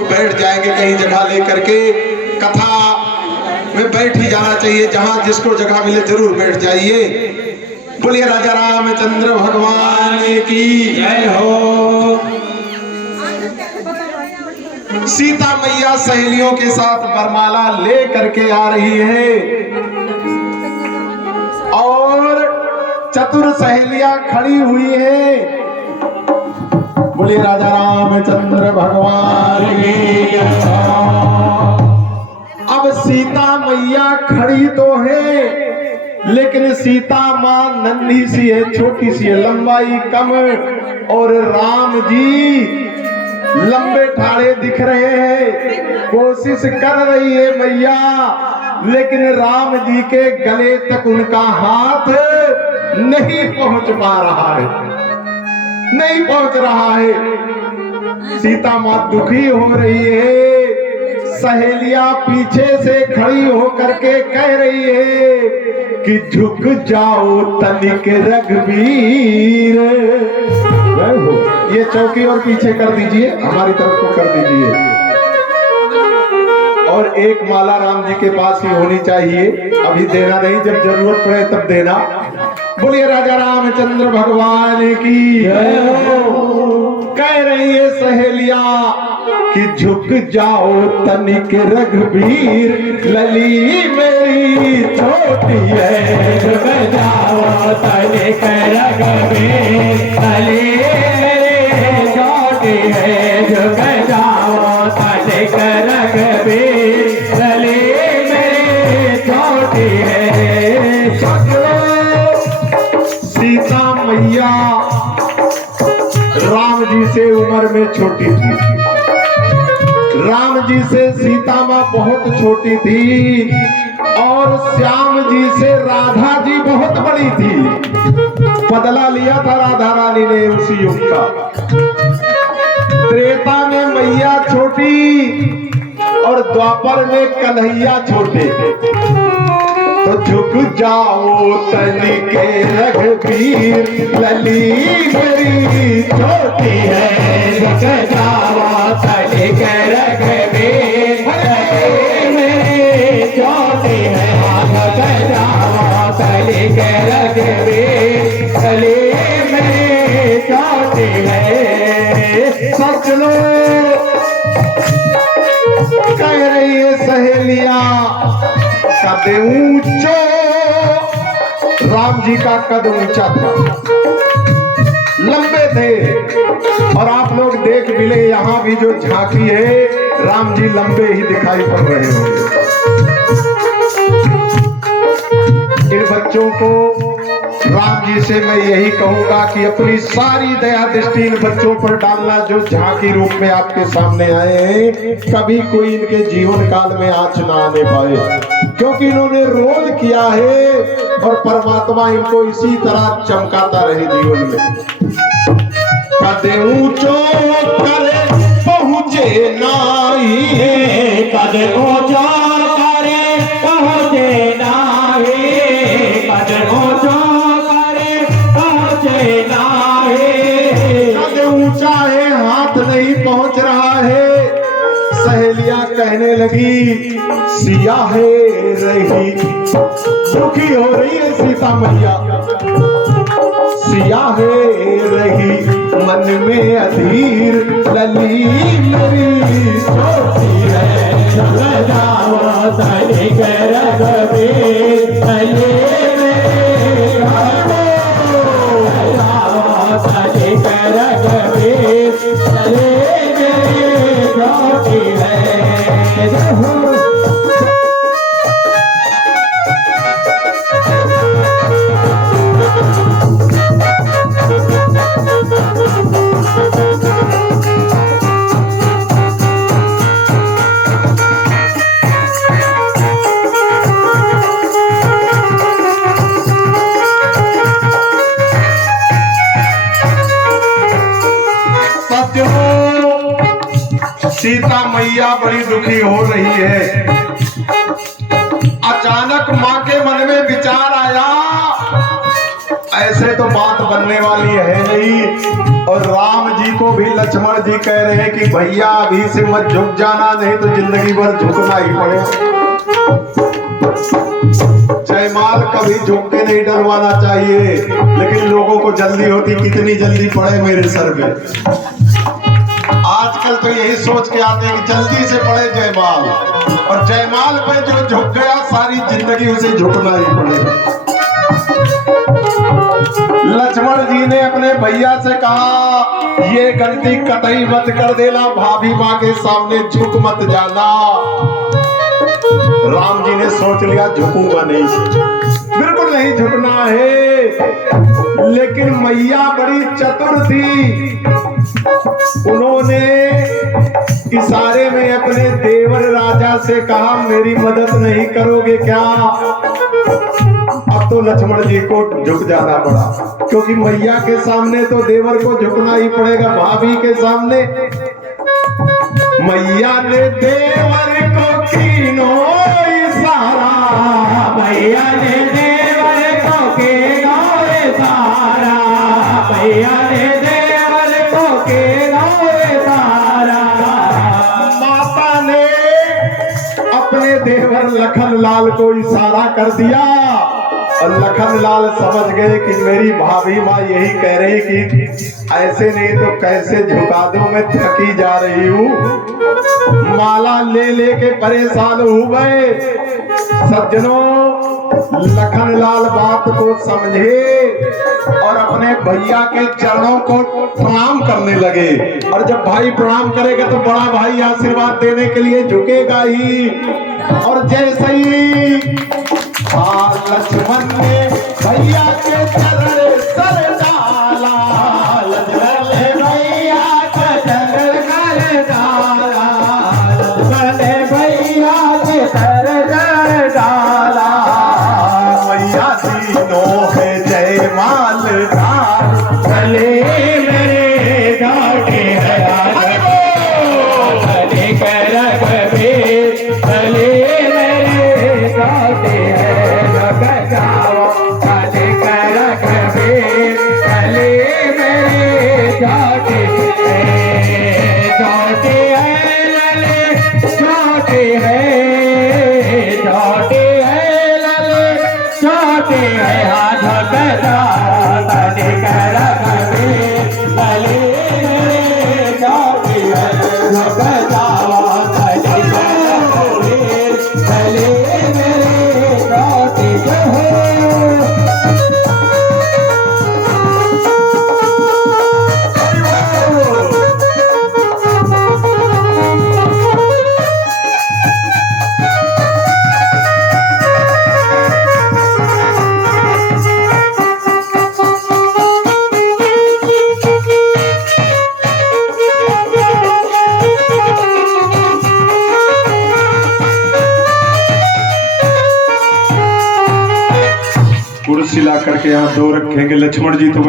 लोग बैठ जाएंगे कहीं जगह लेकर के, कथा में बैठ ही जाना चाहिए, जहां जिसको जगह मिले जरूर बैठ जाइए। बोलिए राजा रामचंद्र भगवान की जय हो। सीता मैया सहेलियों के साथ वरमाला ले करके आ रही है और चतुर सहेलियां खड़ी हुई है। बोलिए राजा रामचंद्र भगवान की जय हो। अब सीता मैया खड़ी तो है, लेकिन सीता मां नन्ही सी है, छोटी सी है, लंबाई कम, और राम जी लंबे ठाड़े दिख रहे हैं। कोशिश कर रही है मैया, लेकिन राम जी के गले तक उनका हाथ नहीं पहुंच पा रहा है, नहीं पहुंच रहा है। सीता मां दुखी हो रही है। सहेलियां पीछे से खड़ी होकर के कह रही है कि झुक जाओ तनिक रघुवीर। ये चौकी और पीछे कर दीजिए, हमारी तरफ को कर दीजिए, और एक माला राम जी के पास ही होनी चाहिए, अभी देना नहीं, जब जरूरत पड़े तब देना। बोलिए राजा रामचंद्र भगवान की जय हो। कह रही है सहेलियां कि झुक जाओ तनिक रघुवीर, लली मेरी छोटी है, झुक जाओ तनिक रघुवीर, लली मेरी छोटी है, झुक जाओ तनिक रघुवीर, लली मेरी छोटी है। सीता मैया राम जी से उम्र में छोटी थी, राम जी से सीता मां बहुत छोटी थी, और श्याम जी से राधा जी बहुत बड़ी थी। बदला लिया था राधा रानी ने उसी युग का। त्रेता में मैया छोटी और द्वापर में कन्हैया छोटे। तो झुक जाओ तनिक रघुवीर, लली मेरी छोटी है, झुक जाओ तनिक रघुवीर, लली मेरी छोटी है, झुक जाओ तनिक रघुवीर, लली मेरी छोटी है। सच लो कह रही है सहेलियां, कद ऊंचो, राम जी का कद ऊंचा था, लंबे थे, और आप लोग देख मिले यहाँ भी जो झांकी है, राम जी लंबे ही दिखाई पड़ रहे होंगे। इन बच्चों को राम जी से मैं यही कहूंगा कि अपनी सारी दया दृष्टि इन बच्चों पर डालना, जो झांकी रूप में आपके सामने आए हैं। कभी कोई इनके जीवन काल में आंच ना आने पाए, क्योंकि इन्होंने रोल किया है, और परमात्मा इनको इसी तरह चमकाता रहे जीवन में। कद ऊंचो करे पहुंचे नाई, कद ऊंचो करे पहुंचे नाई, कद ऊंचो करे पहुंचे नाई। कद ऊंचा है, हाथ नहीं पहुंच रहा है। सहेलियां कहने लगी सिया है रही, दुखी हो रही है सीता मैया। सिया है रही मन में अधीर, लली मेरी छोटी है, झुक जाओ तनिक रघुवीर, लली मेरी तनिक रघुवीर, लली मेरी छोटी है। सीता मैया बड़ी दुखी हो रही है। अचानक मां के मन में विचार आया ऐसे तो बात बनने वाली है नहीं। और राम जी को भी लक्ष्मण जी कह रहे हैं कि भैया अभी से मत झुक जाना, नहीं तो जिंदगी भर झुकना ही पड़ेगा। जयमाल कभी झुक के नहीं डरवाना चाहिए, लेकिन लोगों को जल्दी होती, कितनी जल्दी पड़े मेरे सर पे। आजकल तो यही सोच के आते हैं कि जल्दी से पड़े जयमाल, और जयमाल पे जो झुक गया सारी जिंदगी उसे झुकना ही पड़ेगा। लक्ष्मण जी ने अपने भैया से कहा ये गलती कतई मत कर देना, भाभी माँ के सामने झुक मत जाना। राम जी ने सोच लिया झुकूंगा नहीं, बिल्कुल नहीं झुकना है। लेकिन मैया बड़ी चतुर थी, उन्होंने इशारे में अपने देवर राजा से कहा मेरी मदद नहीं करोगे क्या? अब तो लक्ष्मण जी को झुक जाना पड़ा, क्योंकि मैया के सामने तो देवर को झुकना ही पड़ेगा। भाभी के सामने मैया ने देवर को कीनो इशारा, मैया ने देवर को कीनो इशारा, मैया ने देवर को कीनो इशारा। माता ने अपने देवर लखन लाल को इशारा कर दिया, और लखन लाल समझ गए कि मेरी भाभी माँ यही कह रही कि ऐसे नहीं तो कैसे झुका दो, मैं थकी जा रही हूँ। माला ले लेके परेशान हो गए। सज्जनों, लखन लाल बात को समझे और अपने भैया के चरणों को प्रणाम करने लगे। और जब भाई प्रणाम करेगा तो बड़ा भाई आशीर्वाद देने के लिए झुकेगा ही। और जैसे ही लक्ष्मण ने भैया के चरण सर डाला, लक्ष्मण ने भैया के चरण सर डाला, लक्ष्मण ने भैया के चरण डाला। मैया तीनों है जयमाल डाल, भले मेरे घाटे है भले कर रघुवीर, भले मेरे घाटे है जाओ, भले कर रघुवीर, भले मेरे घाटे है घाटे है लले घाटे है घाटे है लले घाटे है हाथ बजा, भले कर रघुवीर, भले मेरे घाटे है बजाओ, भले कर रघुवीर, भले मेरे घाटे है। कुर्सी ला करके यहाँ दो रखेंगे, लक्ष्मण जी तो